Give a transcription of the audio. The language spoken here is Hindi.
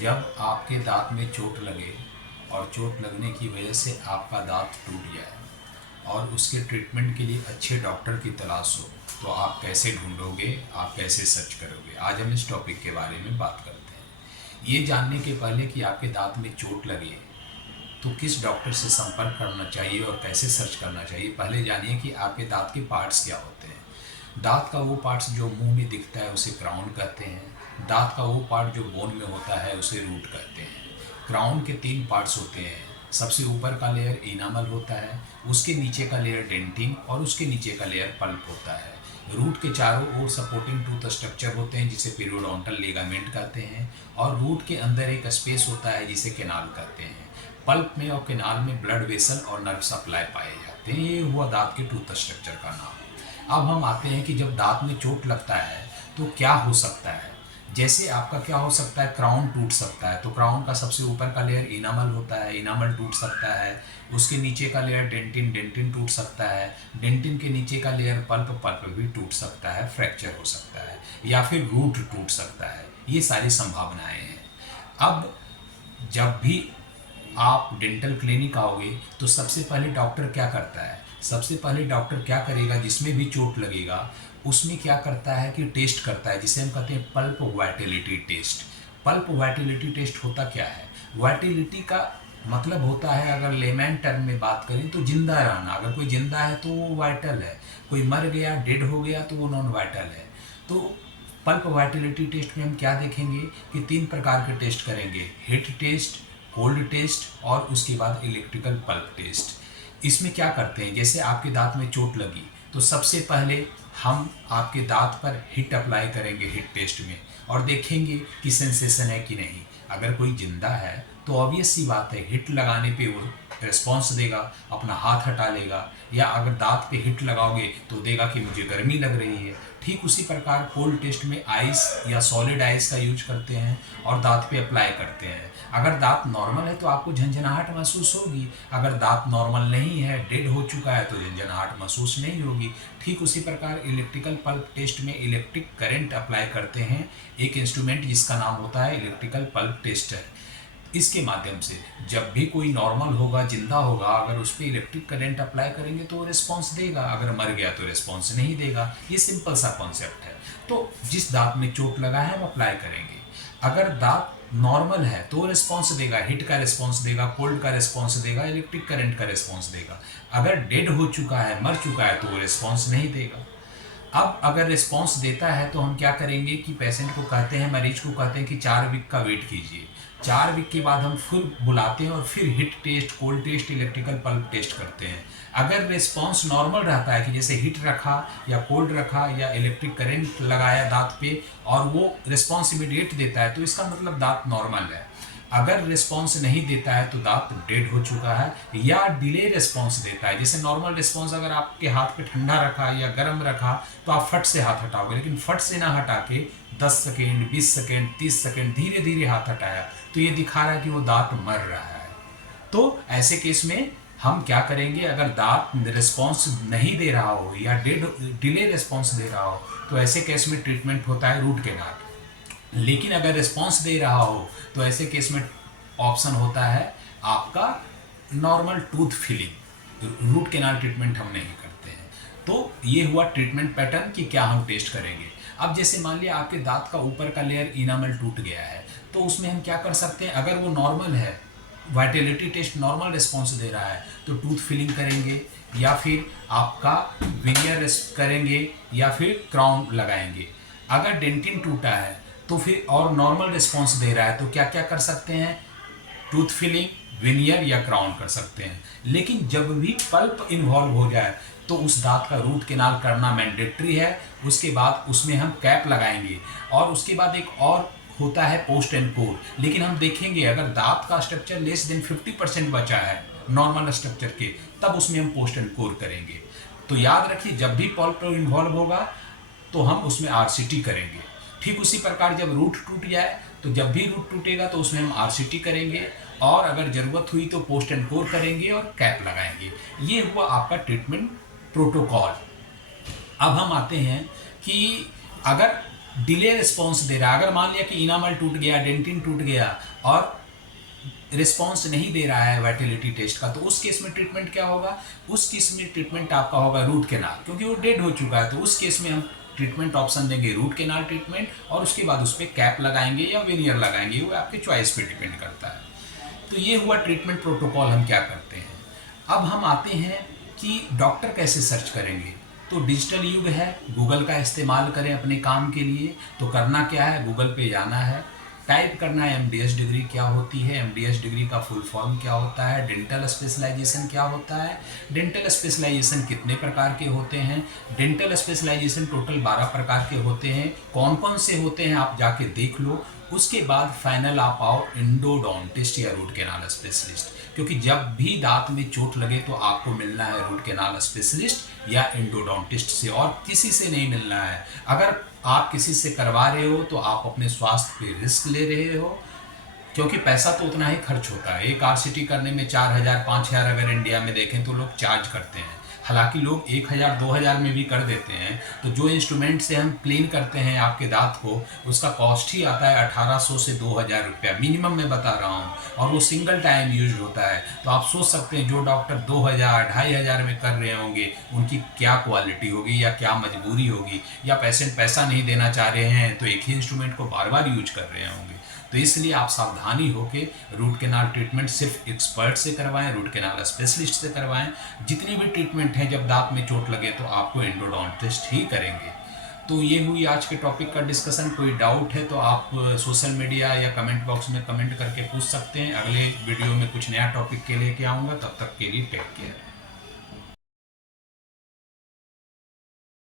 जब आपके दांत में चोट लगे और चोट लगने की वजह से आपका दांत टूट जाए और उसके ट्रीटमेंट के लिए अच्छे डॉक्टर की तलाश हो, तो आप कैसे ढूंढोगे, आप कैसे सर्च करोगे। आज हम इस टॉपिक के बारे में बात करते हैं। ये जानने के पहले कि आपके दांत में चोट लगे तो किस डॉक्टर से संपर्क करना चाहिए और कैसे सर्च करना चाहिए, पहले जानिए कि आपके दांत के पार्ट्स क्या होते हैं। दांत का वो पार्ट्स जो मुंह में दिखता है उसे क्राउन कहते हैं। दांत का वो पार्ट जो बोन में होता है उसे रूट कहते हैं। क्राउन के 3 पार्ट्स होते हैं। सबसे ऊपर का लेयर इनामल होता है, उसके नीचे का लेयर डेंटिन और उसके नीचे का लेयर पल्प होता है। रूट के चारों ओर सपोर्टिंग टूथ स्ट्रक्चर होते हैं जिसे पीरियोडोंटल लिगामेंट कहते हैं, और रूट के अंदर एक स्पेस होता है जिसे केनाल कहते हैं। पल्प में और केनाल में ब्लड वेसल और नर्व सप्लाई पाए जाते हैं। ये हुआ दांत के टूथ स्ट्रक्चर का नाम। अब हम आते हैं कि जब दांत में चोट लगता है तो क्या हो सकता है। जैसे आपका क्या हो सकता है, क्राउन टूट सकता है, तो क्राउन का सबसे ऊपर का लेयर इनामल होता है, इनामल टूट सकता है। उसके नीचे का लेयर डेंटिन, डेंटिन टूट सकता है। डेंटिन के नीचे का लेयर पल्प, पल्प भी टूट सकता है, फ्रैक्चर हो सकता है, या फिर रूट टूट सकता है। ये सारी संभावनाएं हैं। अब जब भी आप डेंटल क्लिनिक आओगे तो सबसे पहले डॉक्टर क्या करता है, सबसे पहले डॉक्टर क्या करेगा, जिसमें भी चोट लगेगा उसमें क्या करता है कि टेस्ट करता है, जिसे हम कहते हैं pulp vitality test. Pulp vitality test होता क्या है, वाइटेलिटी का मतलब होता है, अगर लेमैन टर्म में बात करें तो जिंदा रहना। अगर कोई जिंदा है तो वो वाइटल है, कोई मर गया, डेड हो गया तो वो नॉन वाइटल है। तो पल्प वाइटेलिटी टेस्ट में हम क्या देखेंगे कि 3 प्रकार के टेस्ट करेंगे, हीट टेस्ट, कोल्ड टेस्ट और उसके बाद इलेक्ट्रिकल पल्प टेस्ट। इसमें क्या करते हैं, जैसे आपके दांत में चोट लगी तो सबसे पहले हम आपके दांत पर हिट अप्लाई करेंगे हिट टेस्ट में, और देखेंगे कि सेंसेशन है कि नहीं। अगर कोई जिंदा है तो ऑब्वियस सी बात है, हिट लगाने पे वो रिस्पॉन्स देगा, अपना हाथ हटा लेगा, या अगर दांत पे हिट लगाओगे तो देगा कि मुझे गर्मी लग रही है। ठीक उसी प्रकार कोल्ड टेस्ट में आइस या सॉलिड आइस का यूज करते हैं और दांत पे अप्लाई करते हैं। अगर दांत नॉर्मल है तो आपको झंझनाहट महसूस होगी, अगर दांत नॉर्मल नहीं है, डेड हो चुका है, तो झंझनाहट महसूस नहीं होगी। ठीक उसी प्रकार इलेक्ट्रिकल पल्प टेस्ट में इलेक्ट्रिक करंट अप्लाई करते हैं, एक इंस्ट्रूमेंट जिसका नाम होता है इलेक्ट्रिकल पल्प टेस्टर। इसके माध्यम से जब भी कोई नॉर्मल होगा, जिंदा होगा, अगर उस पर इलेक्ट्रिक करंट अप्लाई करेंगे तो वो रिस्पॉन्स देगा, अगर मर गया तो रिस्पॉन्स नहीं देगा। ये सिंपल सा कॉन्सेप्ट है। तो जिस दांत में चोट लगा है हम अप्लाई करेंगे। अगर दांत नॉर्मल है तो रिस्पॉन्स देगा, हिट का रिस्पॉन्स देगा, कोल्ड का रिस्पॉन्स देगा, इलेक्ट्रिक करंट का रिस्पॉन्स देगा। अगर डेड हो चुका है, मर चुका है, तो वो रिस्पॉन्स नहीं देगा। अब अगर रिस्पॉन्स देता है तो हम क्या करेंगे कि पेशेंट को कहते हैं, मरीज को कहते हैं कि 4 वीक का वेट कीजिए। 4 वीक के बाद हम फिर बुलाते हैं और फिर heat test, cold test, electrical pulp test करते हैं। अगर रिस्पॉन्स नॉर्मल रहता है कि जैसे हिट रखा या कोल्ड रखा या इलेक्ट्रिक करंट लगाया दांत पे और वो रिस्पॉन्स इमीडिएट देता है, तो इसका मतलब दांत नॉर्मल है। अगर रिस्पॉन्स नहीं देता है तो दांत डेड हो चुका है, या डिले रिस्पॉन्स देता है। जैसे नॉर्मल रिस्पॉन्स, अगर आपके हाथ पे ठंडा रखा या गर्म रखा तो आप फट से हाथ हटाओगे, लेकिन फट से ना हटा के 10 सेकेंड, 20 सेकेंड, 30 सेकेंड धीरे धीरे हाथ हटाया, तो ये दिखा रहा है कि वो दांत मर रहा है। तो ऐसे केस में हम क्या करेंगे, अगर दांत रिस्पॉन्स नहीं दे रहा हो या डिले रिस्पॉन्स दे रहा हो, तो ऐसे केस में ट्रीटमेंट होता है रूट कैनाल। लेकिन अगर रिस्पॉन्स दे रहा हो तो ऐसे केस में ऑप्शन होता है आपका normal tooth filling. Root canal treatment हम नहीं करते हैं। तो ये हुआ ट्रीटमेंट पैटर्न कि क्या हम टेस्ट करेंगे। अब जैसे मान लिया आपके दांत का ऊपर का लेयर इनामल टूट गया है, तो उसमें हम क्या कर सकते हैं, अगर वो नॉर्मल है, वाइटेलिटी टेस्ट नॉर्मल रिस्पॉन्स दे रहा है, तो टूथ फिलिंग करेंगे, या फिर आपका विनियर करेंगे, या फिर क्राउन लगाएंगे। अगर डेंटिन टूटा है तो फिर और नॉर्मल रिस्पॉन्स दे रहा है तो क्या क्या कर सकते हैं, टूथ फिलिंग, विनियर या क्राउन कर सकते हैं। लेकिन जब भी पल्प इन्वॉल्व हो जाए तो उस दांत का रूट कैनाल करना मैंडेटरी है। उसके बाद उसमें हम कैप लगाएंगे, और उसके बाद एक और होता है पोस्ट एंड कोर। लेकिन हम देखेंगे अगर दांत का स्ट्रक्चर लेस देन 50% बचा है नॉर्मल स्ट्रक्चर के, तब उसमें हम पोस्ट एंड कोर करेंगे। तो याद रखिए, जब भी पल्प इन्वॉल्व होगा तो हम उसमें आरसीटी करेंगे। ठीक उसी प्रकार जब रूट टूट जाए, तो जब भी रूट टूटेगा तो उसमें हम आरसीटी करेंगे, और अगर ज़रूरत हुई तो पोस्ट एंड कोर करेंगे और कैप लगाएंगे। ये हुआ आपका ट्रीटमेंट प्रोटोकॉल। अब हम आते हैं कि अगर डिले रिस्पॉन्स दे रहा है। अगर मान लिया कि इनामल टूट गया, डेंटिन टूट गया और रिस्पॉन्स नहीं दे रहा है वाइटलिटी टेस्ट का, तो उस केस में ट्रीटमेंट क्या होगा? उस केस में ट्रीटमेंट आपका होगा रूट कैनाल, क्योंकि वो डेड हो चुका है। तो उस केस में हम ट्रीटमेंट ऑप्शन देंगे रूट कैनाल ट्रीटमेंट, और उसके बाद उस पर कैप लगाएंगे या वेनियर लगाएंगे, वो आपके चॉइस पे डिपेंड करता है। तो ये हुआ ट्रीटमेंट प्रोटोकॉल, हम क्या करते हैं। अब हम आते हैं कि डॉक्टर कैसे सर्च करेंगे। तो डिजिटल युग है, गूगल का इस्तेमाल करें अपने काम के लिए। तो करना क्या है, गूगल पे जाना है, टाइप करना है एमडीएस डिग्री क्या होती है, एमडीएस डिग्री का फुल फॉर्म क्या होता है, डेंटल स्पेशलाइजेशन क्या होता है, डेंटल स्पेशलाइजेशन कितने प्रकार के होते हैं। डेंटल स्पेशलाइजेशन टोटल 12 प्रकार के होते हैं। कौन कौन से होते हैं आप जाके देख लो। उसके बाद फाइनल आप आओ एंडोडोंटिस्ट या रूट कैनाल स्पेशलिस्ट, क्योंकि जब भी दांत में चोट लगे तो आपको मिलना है रूट कैनाल स्पेशलिस्ट या एंडोडोंटिस्ट से, और किसी से नहीं मिलना है। अगर आप किसी से करवा रहे हो तो आप अपने स्वास्थ्य पे रिस्क ले रहे हो, क्योंकि पैसा तो उतना ही खर्च होता है। एक आरसीटी करने में 4,000 5,000 अगर इंडिया में देखें तो लोग चार्ज करते हैं। हालांकि लोग 1,000 2,000 में भी कर देते हैं। तो जो इंस्ट्रूमेंट से हम क्लीन करते हैं आपके दांत को, उसका कॉस्ट ही आता है 1,800 से 2,000 रुपया मिनिमम, मैं बता रहा हूँ, और वो सिंगल टाइम यूज होता है। तो आप सोच सकते हैं जो डॉक्टर 2,000 2,500 में कर रहे होंगे उनकी क्या क्वालिटी होगी या क्या मजबूरी होगी, या पेशेंट पैसा नहीं देना चाह रहे हैं तो एक ही इंस्ट्रूमेंट को बार बार यूज कर रहे होंगे। तो इसलिए आप सावधानी होकर रूट कैनाल ट्रीटमेंट सिर्फ एक्सपर्ट से करवाएं, रूट कैनाल स्पेशलिस्ट से करवाएं। जितनी भी ट्रीटमेंट है जब दांत में चोट लगे तो आपको एंडोडोंटिस्ट ही करेंगे। तो ये हुई आज के टॉपिक का डिस्कशन। कोई डाउट है तो आप सोशल मीडिया या कमेंट बॉक्स में कमेंट करके पूछ सकते हैं। अगले वीडियो में कुछ नया टॉपिक के लेके आऊँगा, तब तक के लिए टेक केयर।